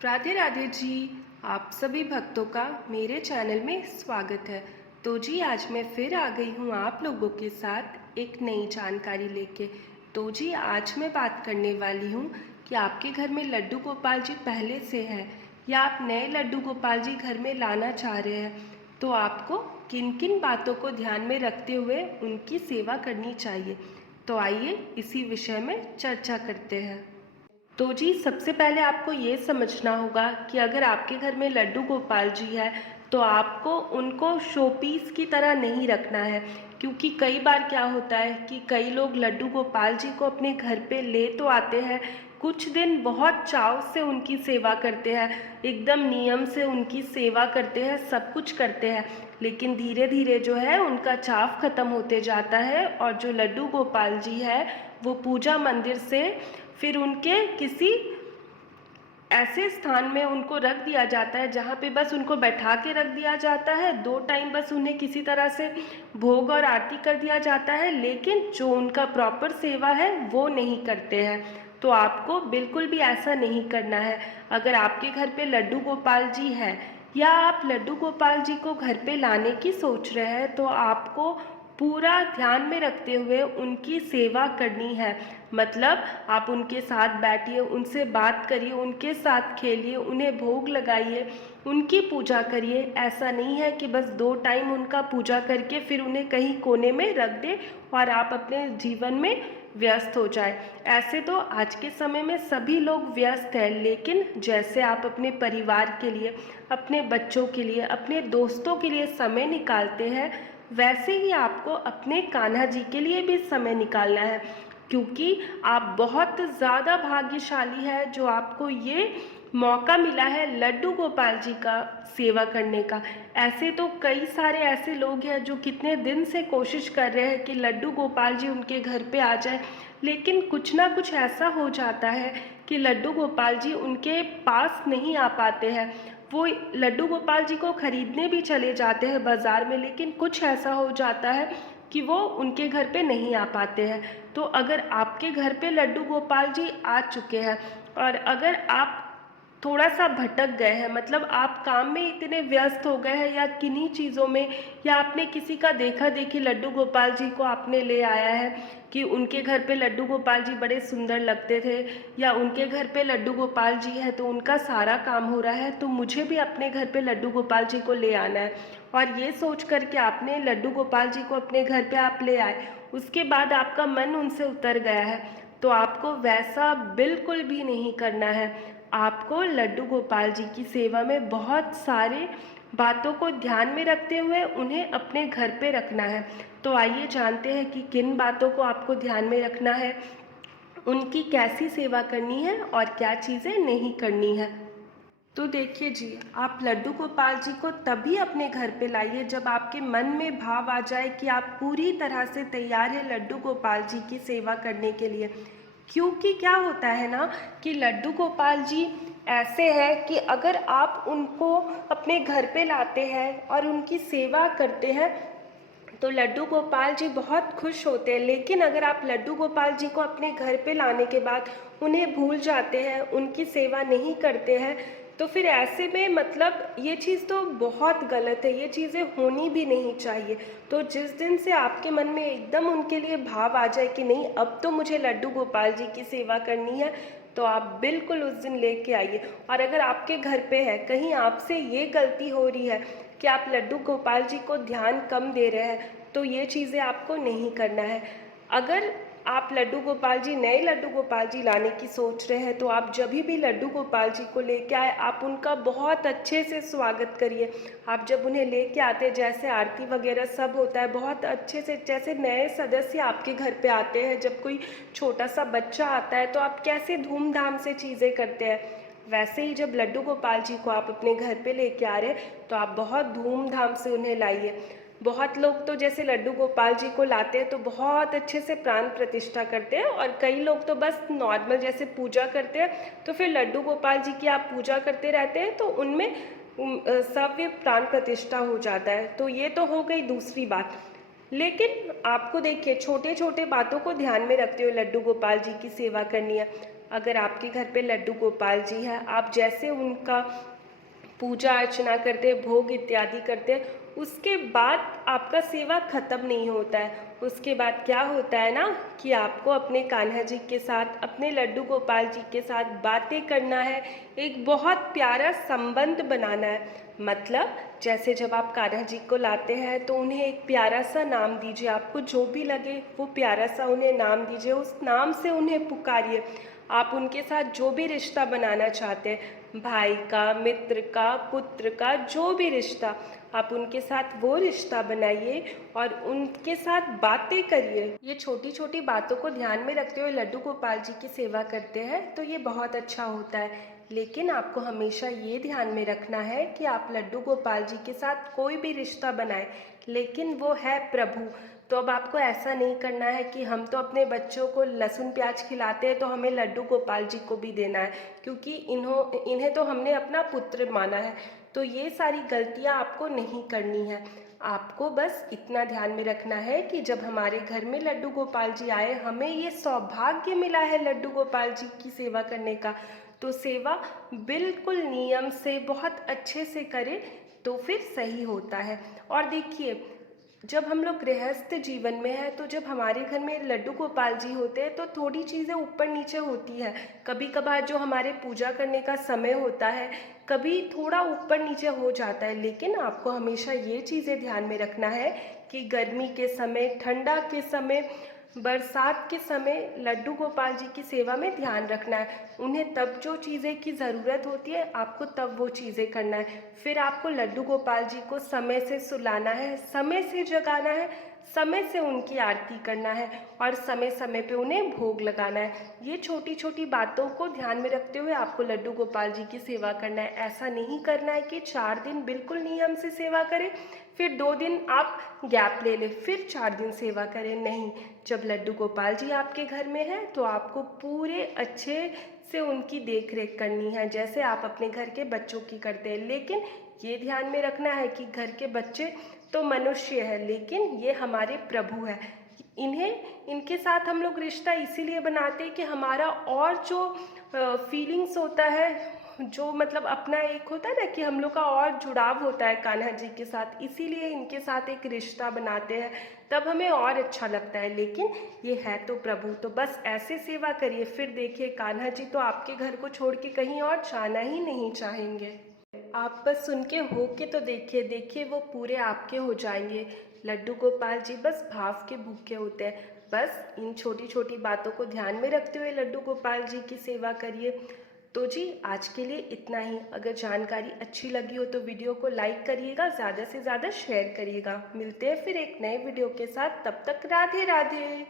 राधे राधे जी। आप सभी भक्तों का मेरे चैनल में स्वागत है। तो जी आज मैं फिर आ गई हूँ आप लोगों के साथ एक नई जानकारी लेके। तो जी आज मैं बात करने वाली हूँ कि आपके घर में लड्डू गोपाल जी पहले से है या आप नए लड्डू गोपाल जी घर में लाना चाह रहे हैं, तो आपको किन किन बातों को ध्यान में रखते हुए उनकी सेवा करनी चाहिए। तो आइए इसी विषय में चर्चा करते हैं। तो जी सबसे पहले आपको ये समझना होगा कि अगर आपके घर में लड्डू गोपाल जी है तो आपको उनको शोपीस की तरह नहीं रखना है, क्योंकि कई बार क्या होता है कि कई लोग लड्डू गोपाल जी को अपने घर पे ले तो आते हैं, कुछ दिन बहुत चाव से उनकी सेवा करते हैं, एकदम नियम से उनकी सेवा करते हैं, सब कुछ करते हैं, लेकिन धीरे धीरे जो है उनका चाव खत्म होते जाता है और जो लड्डू गोपाल जी है वो पूजा मंदिर से फिर उनके किसी ऐसे स्थान में उनको रख दिया जाता है जहाँ पे बस उनको बैठा के रख दिया जाता है, 2 टाइम बस उन्हें किसी तरह से भोग और आरती कर दिया जाता है, लेकिन जो उनका प्रॉपर सेवा है वो नहीं करते हैं। तो आपको बिल्कुल भी ऐसा नहीं करना है। अगर आपके घर पे लड्डू गोपाल जी है या आप लड्डू गोपाल जी को घर पे लाने की सोच रहे हैं, तो आपको पूरा ध्यान में रखते हुए उनकी सेवा करनी है। मतलब आप उनके साथ बैठिए, उनसे बात करिए, उनके साथ खेलिए, उन्हें भोग लगाइए, उनकी पूजा करिए। ऐसा नहीं है कि बस 2 टाइम उनका पूजा करके फिर उन्हें कहीं कोने में रख दें और आप अपने जीवन में व्यस्त हो जाए। ऐसे तो आज के समय में सभी लोग व्यस्त हैं, लेकिन जैसे आप अपने परिवार के लिए, अपने बच्चों के लिए, अपने दोस्तों के लिए समय निकालते हैं, वैसे ही आपको अपने कान्हा जी के लिए भी समय निकालना है, क्योंकि आप बहुत ज़्यादा भाग्यशाली है जो आपको ये मौका मिला है लड्डू गोपाल जी का सेवा करने का। ऐसे तो कई सारे ऐसे लोग हैं जो कितने दिन से कोशिश कर रहे हैं कि लड्डू गोपाल जी उनके घर पे आ जाए, लेकिन कुछ ना कुछ ऐसा हो जाता है कि लड्डू गोपाल जी उनके पास नहीं आ पाते हैं। वो लड्डू गोपाल जी को खरीदने भी चले जाते हैं बाज़ार में, लेकिन कुछ ऐसा हो जाता है कि वो उनके घर पे नहीं आ पाते हैं। तो अगर आपके घर पे लड्डू गोपाल जी आ चुके हैं और अगर आप थोड़ा सा भटक गए हैं, मतलब आप काम में इतने व्यस्त हो गए हैं या किन्हीं चीज़ों में, या आपने किसी का देखा देखी लड्डू गोपाल जी को आपने ले आया है कि उनके घर पे लड्डू गोपाल जी बड़े सुंदर लगते थे, या उनके घर पे लड्डू गोपाल जी है तो उनका सारा काम हो रहा है, तो मुझे भी अपने घर पे लड्डू गोपाल जी को ले आना है। और ये सोच कर के आपने लड्डू गोपाल जी को अपने घर पे आप ले आए, उसके बाद आपका मन उनसे उतर गया है, तो आपको वैसा बिल्कुल भी नहीं करना है। आपको लड्डू गोपाल जी की सेवा में बहुत सारे बातों को ध्यान में रखते हुए उन्हें अपने घर पे रखना है। तो आइए जानते हैं कि किन बातों को आपको ध्यान में रखना है, उनकी कैसी सेवा करनी है और क्या चीज़ें नहीं करनी है। तो देखिए जी, आप लड्डू गोपाल जी को तभी अपने घर पे लाइए जब आपके मन में भाव आ जाए कि आप पूरी तरह से तैयार हैं लड्डू गोपाल जी की सेवा करने के लिए। क्योंकि क्या होता है ना कि लड्डू गोपाल जी ऐसे हैं कि अगर आप उनको अपने घर पे लाते हैं और उनकी सेवा करते हैं तो लड्डू गोपाल जी बहुत खुश होते हैं, लेकिन अगर आप लड्डू गोपाल जी को अपने घर पे लाने के बाद उन्हें भूल जाते हैं, उनकी सेवा नहीं करते हैं, तो फिर ऐसे में मतलब ये चीज़ तो बहुत गलत है, ये चीज़ें होनी भी नहीं चाहिए। तो जिस दिन से आपके मन में एकदम उनके लिए भाव आ जाए कि नहीं अब तो मुझे लड्डू गोपाल जी की सेवा करनी है, तो आप बिल्कुल उस दिन लेके आइए। और अगर आपके घर पे है कहीं आपसे ये गलती हो रही है कि आप लड्डू गोपाल जी को ध्यान कम दे रहे हैं, तो ये चीज़ें आपको नहीं करना है। अगर आप लड्डू गोपाल जी नए लड्डू गोपाल जी लाने की सोच रहे हैं, तो आप जब भी लड्डू गोपाल जी को लेके आए आप उनका बहुत अच्छे से स्वागत करिए। आप जब उन्हें लेके आते हैं, जैसे आरती वगैरह सब होता है बहुत अच्छे से, जैसे नए सदस्य आपके घर पे आते हैं, जब कोई छोटा सा बच्चा आता है तो आप कैसे धूमधाम से चीज़ें करते हैं, वैसे ही जब लड्डू गोपाल जी को आप अपने घर पे लेके आ रहे हैं तो आप बहुत धूमधाम से उन्हें लाइए। बहुत लोग तो जैसे लड्डू गोपाल जी को लाते हैं तो बहुत अच्छे से प्राण प्रतिष्ठा करते हैं, और कई लोग तो बस नॉर्मल जैसे पूजा करते हैं, तो फिर लड्डू गोपाल जी की आप पूजा करते रहते हैं तो उनमें सव्य प्राण प्रतिष्ठा हो जाता है। तो ये तो हो गई दूसरी बात। लेकिन आपको देखिए छोटे छोटे बातों को ध्यान में रखते हुए लड्डू गोपाल जी की सेवा करनी है। अगर आपके घर पे लड्डू गोपाल जी है, आप जैसे उनका पूजा अर्चना करते हैं, भोग इत्यादि करते हैं, उसके बाद आपका सेवा खत्म नहीं होता है। उसके बाद क्या होता है ना कि आपको अपने कान्हा जी के साथ, अपने लड्डू गोपाल जी के साथ बातें करना है, एक बहुत प्यारा संबंध बनाना है। मतलब जैसे जब आप कान्हा जी को लाते हैं तो उन्हें एक प्यारा सा नाम दीजिए, आपको जो भी लगे वो प्यारा सा उन्हें नाम दीजिए, उस नाम से उन्हें पुकारिए। आप उनके साथ जो भी रिश्ता बनाना चाहते हैं, भाई का, मित्र का, पुत्र का, जो भी रिश्ता, आप उनके साथ वो रिश्ता बनाइए और उनके साथ बातें करिए। ये छोटी छोटी बातों को ध्यान में रखते हुए लड्डू गोपाल जी की सेवा करते हैं तो ये बहुत अच्छा होता है। लेकिन आपको हमेशा ये ध्यान में रखना है कि आप लड्डू गोपाल जी के साथ कोई भी रिश्ता बनाएं, लेकिन वो है प्रभु। तो अब आपको ऐसा नहीं करना है कि हम तो अपने बच्चों को लहसुन प्याज खिलाते हैं तो हमें लड्डू गोपाल जी को भी देना है, क्योंकि इन्हें तो हमने अपना पुत्र माना है। तो ये सारी गलतियाँ आपको नहीं करनी है। आपको बस इतना ध्यान में रखना है कि जब हमारे घर में लड्डू गोपाल जी आए, हमें ये सौभाग्य मिला है लड्डू गोपाल जी की सेवा करने का, तो सेवा बिल्कुल नियम से बहुत अच्छे से करें तो फिर सही होता है। और देखिए, जब हम लोग गृहस्थ जीवन में हैं तो जब हमारे घर में लड्डू गोपाल जी होते हैं तो थोड़ी चीज़ें ऊपर नीचे होती हैं। कभी कभार जो हमारे पूजा करने का समय होता है, कभी थोड़ा ऊपर नीचे हो जाता है, लेकिन आपको हमेशा ये चीज़ें ध्यान में रखना है कि गर्मी के समय, ठंडा के समय, बरसात के समय लड्डू गोपाल जी की सेवा में ध्यान रखना है। उन्हें तब जो चीज़ें की ज़रूरत होती है, आपको तब वो चीज़ें करना है। फिर आपको लड्डू गोपाल जी को समय से सुलाना है, समय से जगाना है, समय से उनकी आरती करना है और समय समय पे उन्हें भोग लगाना है। ये छोटी छोटी बातों को ध्यान में रखते हुए आपको लड्डू गोपाल जी की सेवा करना है। ऐसा नहीं करना है कि 4 दिन बिल्कुल नियम से सेवा करें, फिर 2 दिन आप गैप ले लें, फिर 4 दिन सेवा करें। नहीं, जब लड्डू गोपाल जी आपके घर में हैं तो आपको पूरे अच्छे से उनकी देख रेख करनी है, जैसे आप अपने घर के बच्चों की करते हैं। लेकिन ये ध्यान में रखना है कि घर के बच्चे तो मनुष्य है, लेकिन ये हमारे प्रभु है। इनके साथ हम लोग रिश्ता इसीलिए बनाते हैं कि हमारा और जो फीलिंग्स होता है, जो मतलब अपना एक होता है ना कि हम लोग का और जुड़ाव होता है कान्हा जी के साथ, इसीलिए इनके साथ एक रिश्ता बनाते हैं, तब हमें और अच्छा लगता है। लेकिन ये है तो प्रभु, तो बस ऐसे सेवा करिए, फिर देखिए कान्हा जी तो आपके घर को छोड़ के कहीं और जाना ही नहीं चाहेंगे। आप बस सुन के हो के तो देखिए, देखिए वो पूरे आपके हो जाएंगे। लड्डू गोपाल जी बस भाव के भूखे होते हैं। बस इन छोटी छोटी बातों को ध्यान में रखते हुए लड्डू गोपाल जी की सेवा करिए। तो जी आज के लिए इतना ही। अगर जानकारी अच्छी लगी हो तो वीडियो को लाइक करिएगा, ज़्यादा से ज़्यादा शेयर करिएगा। मिलते हैं फिर एक नए वीडियो के साथ, तब तक राधे राधे।